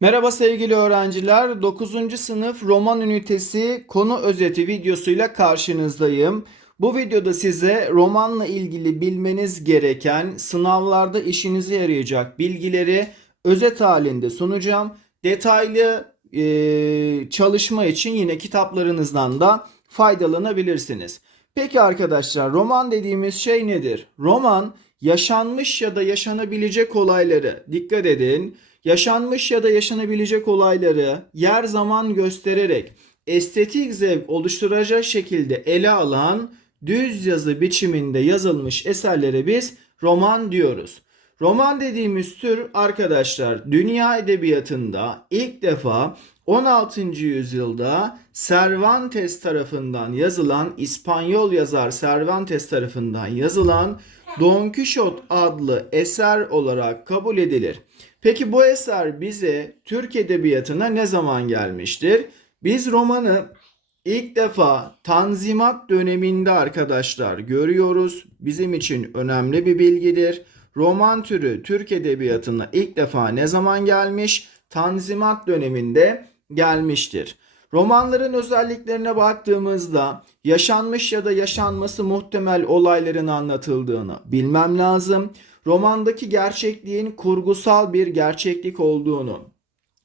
Merhaba sevgili öğrenciler. 9. sınıf roman ünitesi konu özeti videosuyla karşınızdayım. Bu videoda size romanla ilgili bilmeniz gereken sınavlarda işinize yarayacak bilgileri özet halinde sunacağım. Detaylı e, çalışma için yine kitaplarınızdan da faydalanabilirsiniz. Peki arkadaşlar roman dediğimiz şey nedir? Roman yaşanmış ya da yaşanabilecek olayları dikkat edin yaşanmış ya da yaşanabilecek olayları yer zaman göstererek estetik zevk oluşturacak şekilde ele alan düz yazı biçiminde yazılmış eserlere biz roman diyoruz. Roman dediğimiz tür arkadaşlar dünya edebiyatında ilk defa 16. yüzyılda Cervantes tarafından yazılan İspanyol yazar Cervantes tarafından yazılan Don Quixote adlı eser olarak kabul edilir. Peki bu eser bize Türk edebiyatına ne zaman gelmiştir? Biz romanı ilk defa Tanzimat döneminde arkadaşlar görüyoruz. Bizim için önemli bir bilgidir. Roman türü Türk edebiyatına ilk defa ne zaman gelmiş? Tanzimat döneminde gelmiştir. Romanların özelliklerine baktığımızda yaşanmış ya da yaşanması muhtemel olayların anlatıldığını bilmem lazım. Romandaki gerçekliğin kurgusal bir gerçeklik olduğunu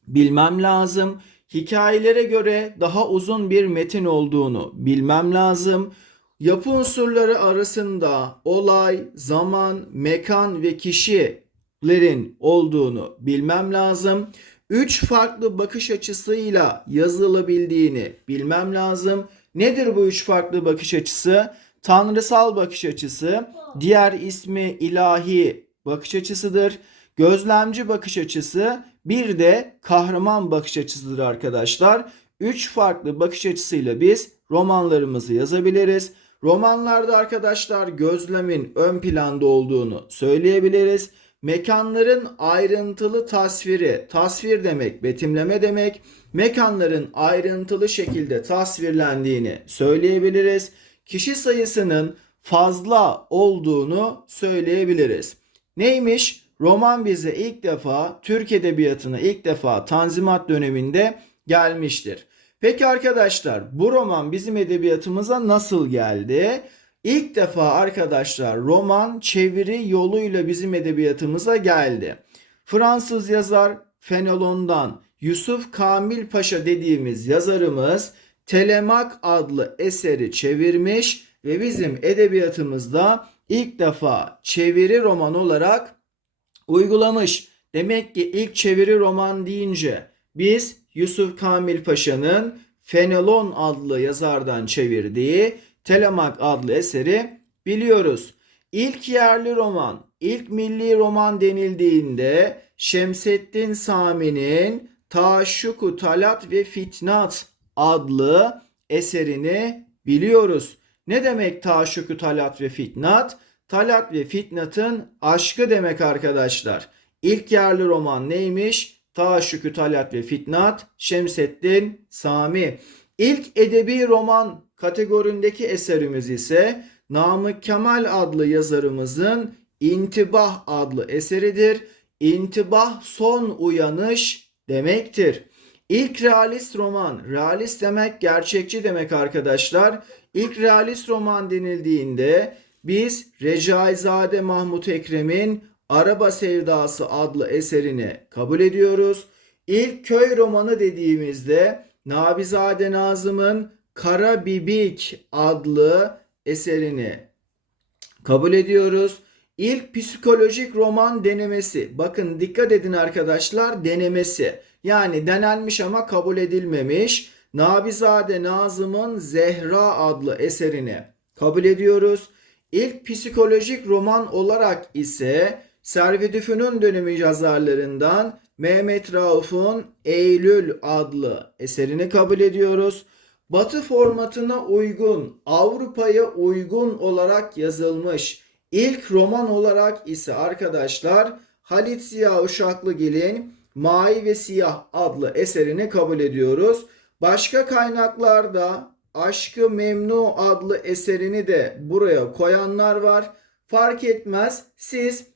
bilmem lazım. Hikayelere göre daha uzun bir metin olduğunu bilmem lazım. Yapı unsurları arasında olay, zaman, mekan ve kişilerin olduğunu bilmem lazım. Üç farklı bakış açısıyla yazılabildiğini bilmem lazım. Nedir bu üç farklı bakış açısı? Tanrısal bakış açısı, diğer ismi ilahi bakış açısıdır. Gözlemci bakış açısı, bir de kahraman bakış açısıdır arkadaşlar. Üç farklı bakış açısıyla biz romanlarımızı yazabiliriz. Romanlarda arkadaşlar gözlemin ön planda olduğunu söyleyebiliriz. Mekanların ayrıntılı tasviri, tasvir demek betimleme demek. Mekanların ayrıntılı şekilde tasvirlendiğini söyleyebiliriz. Kişi sayısının fazla olduğunu söyleyebiliriz. Neymiş? Roman bize ilk defa Türk edebiyatına ilk defa Tanzimat döneminde gelmiştir. Peki arkadaşlar bu roman bizim edebiyatımıza nasıl geldi? İlk defa arkadaşlar roman çeviri yoluyla bizim edebiyatımıza geldi. Fransız yazar Fenelon'dan Yusuf Kamil Paşa dediğimiz yazarımız Telemak adlı eseri çevirmiş ve bizim edebiyatımızda ilk defa çeviri roman olarak uygulamış. Demek ki ilk çeviri roman deyince biz Yusuf Kamil Paşa'nın Fenelon adlı yazardan çevirdiği Telemak adlı eseri biliyoruz. İlk yerli roman, ilk milli roman denildiğinde Şemseddin Sami'nin Taşşuku Talat ve Fitnat adlı eserini biliyoruz. Ne demek Taşşuku Talat ve Fitnat? Talat ve Fitnat'ın aşkı demek arkadaşlar. İlk yerli roman neymiş? Taşşuku Talat ve Fitnat, Şemseddin Sami. İlk edebi roman kategorindeki eserimiz ise Namık Kemal adlı yazarımızın İntibah adlı eseridir. İntibah son uyanış demektir. İlk realist roman, realist demek gerçekçi demek arkadaşlar. İlk realist roman denildiğinde biz Recaizade Mahmut Ekrem'in Araba Sevdası adlı eserini kabul ediyoruz. İlk köy romanı dediğimizde Nabizade Nazım'ın Kara Bibik adlı eserini kabul ediyoruz. İlk psikolojik roman denemesi. Bakın dikkat edin arkadaşlar denemesi. Yani denenmiş ama kabul edilmemiş. Nabizade Nazım'ın Zehra adlı eserini kabul ediyoruz. İlk psikolojik roman olarak ise Servet-i dönemi yazarlarından Mehmet Rauf'un Eylül adlı eserini kabul ediyoruz. Batı formatına uygun, Avrupa'ya uygun olarak yazılmış ilk roman olarak ise arkadaşlar Halit Ziya Uşaklıgil'in Mavi ve Siyah adlı eserini kabul ediyoruz. Başka kaynaklarda Aşkı Memnu adlı eserini de buraya koyanlar var. Fark etmez. Siz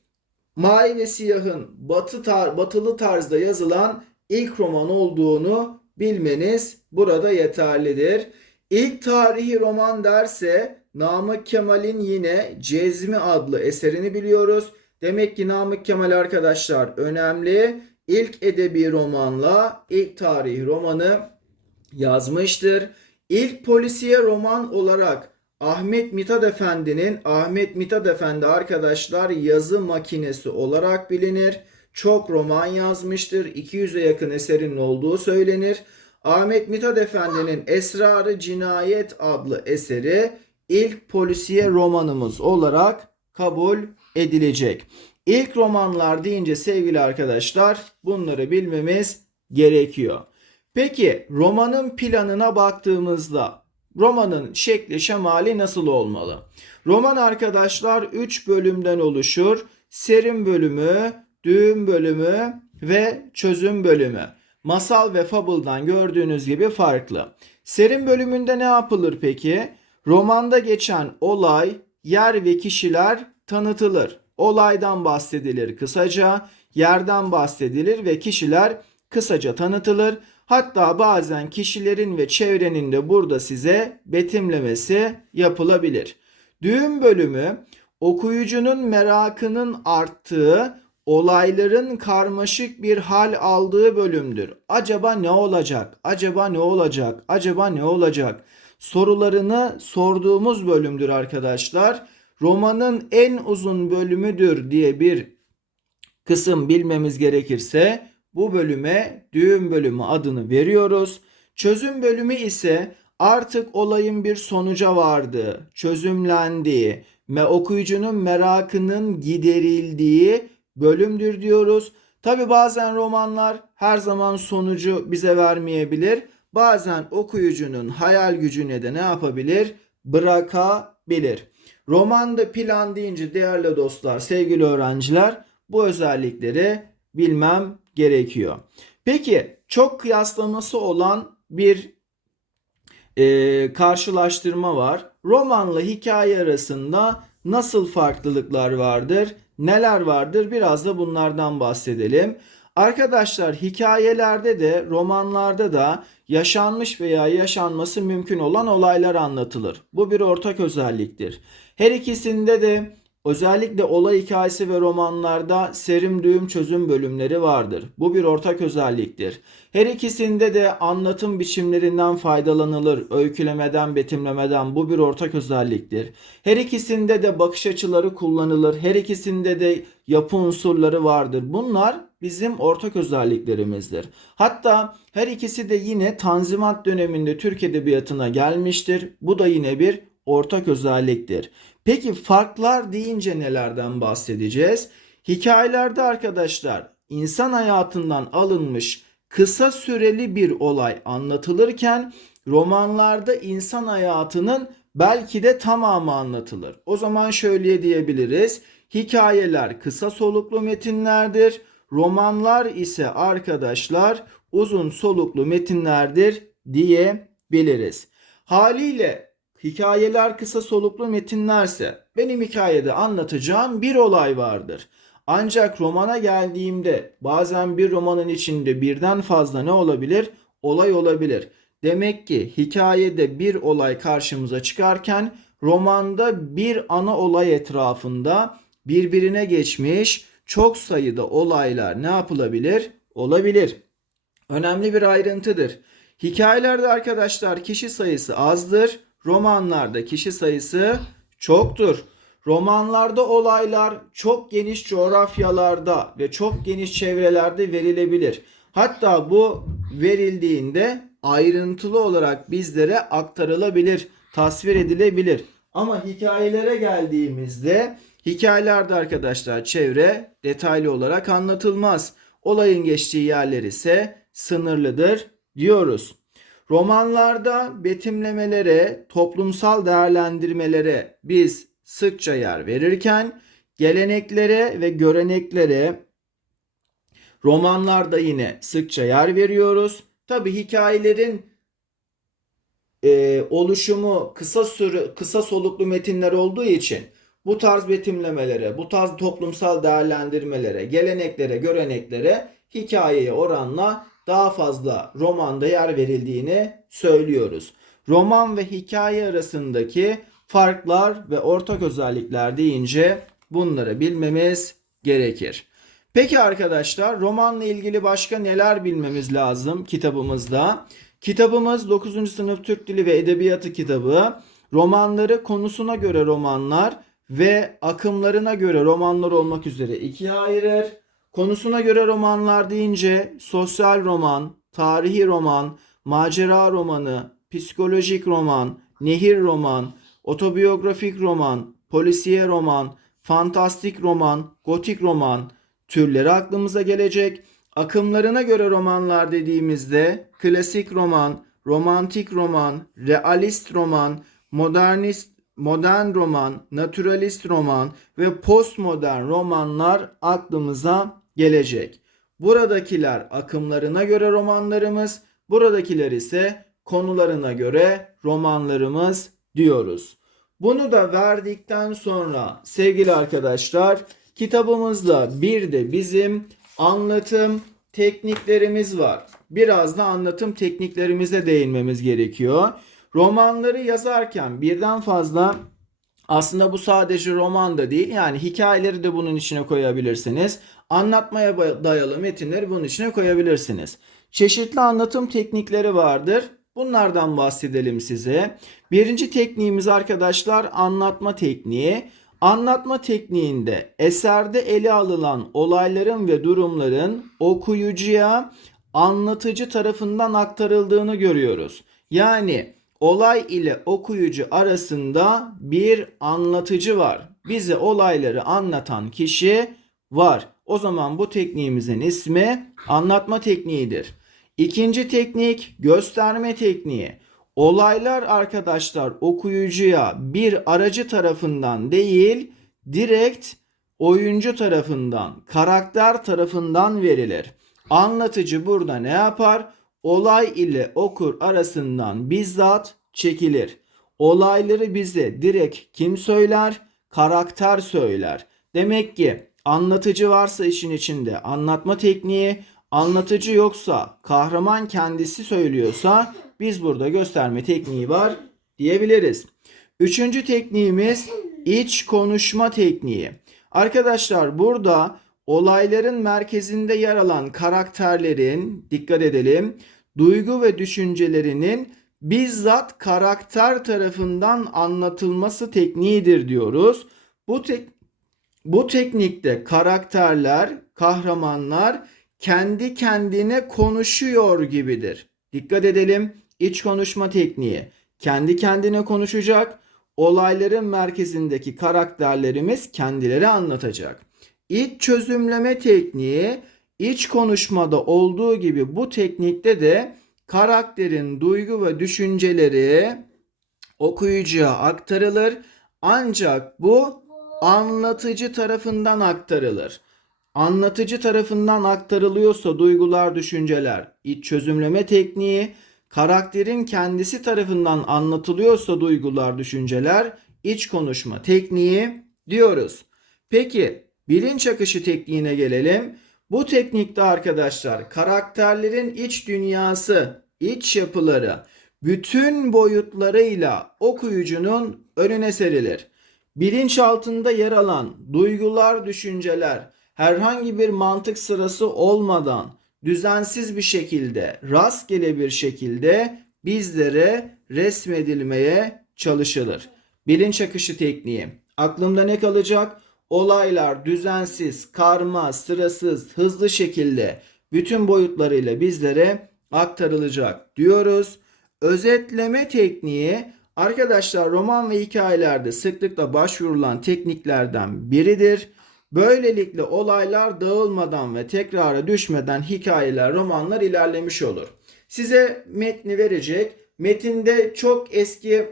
Mavi ve Siyah'ın batı tar batılı tarzda yazılan ilk roman olduğunu bilmeniz burada yeterlidir. İlk tarihi roman derse Namık Kemal'in yine Cezmi adlı eserini biliyoruz. Demek ki Namık Kemal arkadaşlar önemli. İlk edebi romanla ilk tarihi romanı yazmıştır. İlk polisiye roman olarak Ahmet Mithat Efendi'nin Ahmet Mithat Efendi arkadaşlar yazı makinesi olarak bilinir. Çok roman yazmıştır. 200'e yakın eserinin olduğu söylenir. Ahmet Mithat Efendi'nin Esrarı Cinayet adlı eseri ilk polisiye romanımız olarak kabul edilecek. İlk romanlar deyince sevgili arkadaşlar bunları bilmemiz gerekiyor. Peki romanın planına baktığımızda romanın şekli şemali nasıl olmalı? Roman arkadaşlar 3 bölümden oluşur. Serim bölümü, düğüm bölümü ve çözüm bölümü. Masal ve fable'dan gördüğünüz gibi farklı. Serim bölümünde ne yapılır peki? Romanda geçen olay, yer ve kişiler tanıtılır. Olaydan bahsedilir kısaca, yerden bahsedilir ve kişiler kısaca tanıtılır. Hatta bazen kişilerin ve çevrenin de burada size betimlemesi yapılabilir. Düğüm bölümü okuyucunun merakının arttığı, olayların karmaşık bir hal aldığı bölümdür. Acaba ne olacak? Acaba ne olacak? Acaba ne olacak? Sorularını sorduğumuz bölümdür arkadaşlar. Romanın en uzun bölümüdür diye bir kısım bilmemiz gerekirse bu bölüme düğüm bölümü adını veriyoruz. Çözüm bölümü ise artık olayın bir sonuca vardığı, çözümlendiği ve okuyucunun merakının giderildiği bölümdür diyoruz. Tabi bazen romanlar her zaman sonucu bize vermeyebilir. Bazen okuyucunun hayal gücüne de ne yapabilir? Bırakabilir. Romanda plan deyince değerli dostlar, sevgili öğrenciler bu özellikleri bilmem gerekiyor. Peki çok kıyaslaması olan bir e, karşılaştırma var. Romanla hikaye arasında nasıl farklılıklar vardır? Neler vardır? Biraz da bunlardan bahsedelim. Arkadaşlar hikayelerde de romanlarda da yaşanmış veya yaşanması mümkün olan olaylar anlatılır. Bu bir ortak özelliktir. Her ikisinde de özellikle olay hikayesi ve romanlarda serim düğüm çözüm bölümleri vardır. Bu bir ortak özelliktir. Her ikisinde de anlatım biçimlerinden faydalanılır. Öykülemeden, betimlemeden bu bir ortak özelliktir. Her ikisinde de bakış açıları kullanılır. Her ikisinde de yapı unsurları vardır. Bunlar bizim ortak özelliklerimizdir. Hatta her ikisi de yine Tanzimat döneminde Türk Edebiyatı'na gelmiştir. Bu da yine bir ortak özelliktir. Peki farklar deyince nelerden bahsedeceğiz? Hikayelerde arkadaşlar insan hayatından alınmış kısa süreli bir olay anlatılırken romanlarda insan hayatının belki de tamamı anlatılır. O zaman şöyle diyebiliriz. Hikayeler kısa soluklu metinlerdir. Romanlar ise arkadaşlar uzun soluklu metinlerdir diyebiliriz. Haliyle hikayeler kısa soluklu metinlerse benim hikayede anlatacağım bir olay vardır. Ancak romana geldiğimde bazen bir romanın içinde birden fazla ne olabilir? Olay olabilir. Demek ki hikayede bir olay karşımıza çıkarken romanda bir ana olay etrafında birbirine geçmiş çok sayıda olaylar ne yapılabilir? Olabilir. Önemli bir ayrıntıdır. Hikayelerde arkadaşlar kişi sayısı azdır. Romanlarda kişi sayısı çoktur. Romanlarda olaylar çok geniş coğrafyalarda ve çok geniş çevrelerde verilebilir. Hatta bu verildiğinde ayrıntılı olarak bizlere aktarılabilir, tasvir edilebilir. Ama hikayelere geldiğimizde hikayelerde arkadaşlar çevre detaylı olarak anlatılmaz. Olayın geçtiği yerler ise sınırlıdır diyoruz. Romanlarda betimlemelere, toplumsal değerlendirmelere biz sıkça yer verirken geleneklere ve göreneklere romanlarda yine sıkça yer veriyoruz. Tabi hikayelerin e, oluşumu kısa süre kısa soluklu metinler olduğu için bu tarz betimlemelere, bu tarz toplumsal değerlendirmelere, geleneklere, göreneklere hikayeye oranla daha fazla romanda yer verildiğini söylüyoruz. Roman ve hikaye arasındaki farklar ve ortak özellikler deyince bunları bilmemiz gerekir. Peki arkadaşlar romanla ilgili başka neler bilmemiz lazım kitabımızda? Kitabımız 9. sınıf Türk Dili ve Edebiyatı kitabı. Romanları konusuna göre romanlar ve akımlarına göre romanlar olmak üzere ikiye ayırır. Konusuna göre romanlar deyince sosyal roman, tarihi roman, macera romanı, psikolojik roman, nehir roman, otobiyografik roman, polisiye roman, fantastik roman, gotik roman türleri aklımıza gelecek. Akımlarına göre romanlar dediğimizde klasik roman, romantik roman, realist roman, modernist modern roman, naturalist roman ve postmodern romanlar aklımıza gelecek. Buradakiler akımlarına göre romanlarımız, buradakiler ise konularına göre romanlarımız diyoruz. Bunu da verdikten sonra sevgili arkadaşlar kitabımızda bir de bizim anlatım tekniklerimiz var. Biraz da anlatım tekniklerimize değinmemiz gerekiyor. Romanları yazarken birden fazla aslında bu sadece roman da değil yani hikayeleri de bunun içine koyabilirsiniz. Anlatmaya dayalı metinleri bunun içine koyabilirsiniz. Çeşitli anlatım teknikleri vardır. Bunlardan bahsedelim size. Birinci tekniğimiz arkadaşlar anlatma tekniği. Anlatma tekniğinde eserde ele alınan olayların ve durumların okuyucuya anlatıcı tarafından aktarıldığını görüyoruz. Yani olay ile okuyucu arasında bir anlatıcı var. Bize olayları anlatan kişi var. O zaman bu tekniğimizin ismi anlatma tekniğidir. İkinci teknik gösterme tekniği. Olaylar arkadaşlar okuyucuya bir aracı tarafından değil direkt oyuncu tarafından, karakter tarafından verilir. Anlatıcı burada ne yapar? Olay ile okur arasından bizzat çekilir. Olayları bize direkt kim söyler? Karakter söyler. Demek ki anlatıcı varsa işin içinde anlatma tekniği, anlatıcı yoksa kahraman kendisi söylüyorsa biz burada gösterme tekniği var diyebiliriz. Üçüncü tekniğimiz iç konuşma tekniği. Arkadaşlar burada olayların merkezinde yer alan karakterlerin dikkat edelim duygu ve düşüncelerinin bizzat karakter tarafından anlatılması tekniğidir diyoruz. Bu tek bu teknikte karakterler, kahramanlar kendi kendine konuşuyor gibidir. Dikkat edelim. İç konuşma tekniği. Kendi kendine konuşacak. Olayların merkezindeki karakterlerimiz kendileri anlatacak. İç çözümleme tekniği iç konuşmada olduğu gibi bu teknikte de karakterin duygu ve düşünceleri okuyucuya aktarılır. Ancak bu anlatıcı tarafından aktarılır. Anlatıcı tarafından aktarılıyorsa duygular, düşünceler, iç çözümleme tekniği, karakterin kendisi tarafından anlatılıyorsa duygular, düşünceler, iç konuşma tekniği diyoruz. Peki bilinç akışı tekniğine gelelim. Bu teknikte arkadaşlar karakterlerin iç dünyası, iç yapıları bütün boyutlarıyla okuyucunun önüne serilir. Bilinç altında yer alan duygular, düşünceler herhangi bir mantık sırası olmadan düzensiz bir şekilde, rastgele bir şekilde bizlere resmedilmeye çalışılır. Bilinç akışı tekniği. Aklımda ne kalacak? Olaylar düzensiz, karma, sırasız, hızlı şekilde bütün boyutlarıyla bizlere aktarılacak diyoruz. Özetleme tekniği arkadaşlar roman ve hikayelerde sıklıkla başvurulan tekniklerden biridir. Böylelikle olaylar dağılmadan ve tekrara düşmeden hikayeler, romanlar ilerlemiş olur. Size metni verecek. Metinde çok eski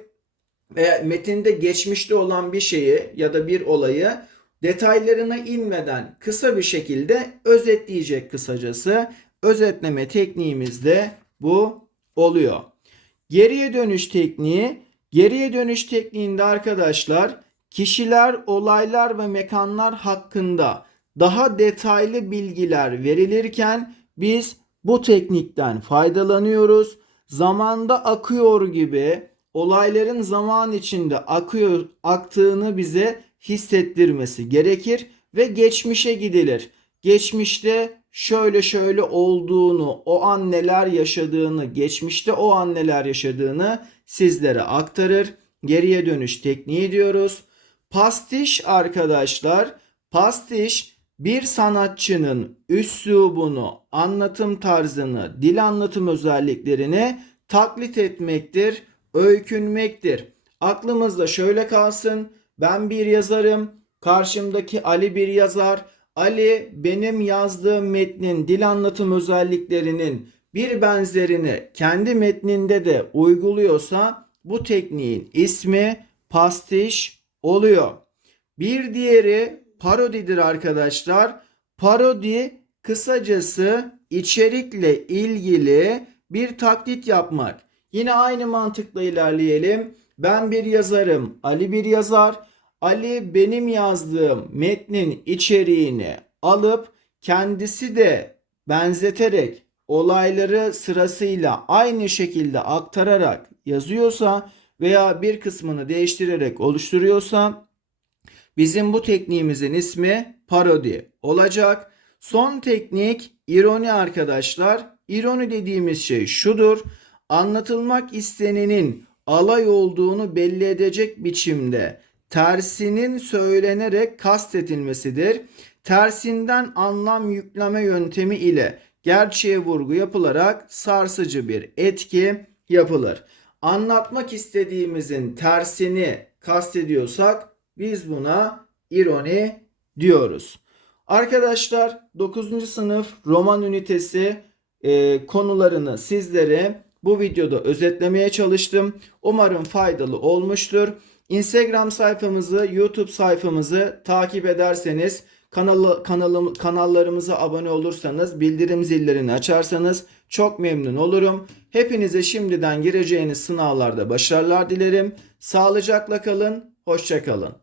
veya metinde geçmişte olan bir şeyi ya da bir olayı detaylarına inmeden kısa bir şekilde özetleyecek kısacası. Özetleme tekniğimiz de bu oluyor. Geriye dönüş tekniği, geriye dönüş tekniğinde arkadaşlar kişiler, olaylar ve mekanlar hakkında daha detaylı bilgiler verilirken biz bu teknikten faydalanıyoruz. Zamanda akıyor gibi olayların zaman içinde akıyor aktığını bize hissettirmesi gerekir ve geçmişe gidilir. Geçmişte şöyle şöyle olduğunu, o an neler yaşadığını, geçmişte o an neler yaşadığını sizlere aktarır. Geriye dönüş tekniği diyoruz. Pastiş arkadaşlar, pastiş bir sanatçının üslubunu, anlatım tarzını, dil anlatım özelliklerini taklit etmektir, öykünmektir. Aklımızda şöyle kalsın. Ben bir yazarım, karşımdaki Ali bir yazar. Ali benim yazdığım metnin dil anlatım özelliklerinin bir benzerini kendi metninde de uyguluyorsa bu tekniğin ismi pastiş oluyor. Bir diğeri parodidir arkadaşlar. Parodi kısacası içerikle ilgili bir taklit yapmak. Yine aynı mantıkla ilerleyelim. Ben bir yazarım, Ali bir yazar. Ali benim yazdığım metnin içeriğini alıp kendisi de benzeterek olayları sırasıyla aynı şekilde aktararak yazıyorsa veya bir kısmını değiştirerek oluşturuyorsa bizim bu tekniğimizin ismi parodi olacak. Son teknik ironi arkadaşlar. İroni dediğimiz şey şudur. Anlatılmak istenenin alay olduğunu belli edecek biçimde tersinin söylenerek kastetilmesidir. Tersinden anlam yükleme yöntemi ile gerçeğe vurgu yapılarak sarsıcı bir etki yapılır. Anlatmak istediğimizin tersini kastediyorsak biz buna ironi diyoruz. Arkadaşlar 9. sınıf roman ünitesi e, konularını sizlere bu videoda özetlemeye çalıştım. Umarım faydalı olmuştur. Instagram sayfamızı, YouTube sayfamızı takip ederseniz, kanalı, kanalım, kanallarımıza abone olursanız, bildirim zillerini açarsanız çok memnun olurum. Hepinize şimdiden gireceğiniz sınavlarda başarılar dilerim. Sağlıcakla kalın, hoşça kalın.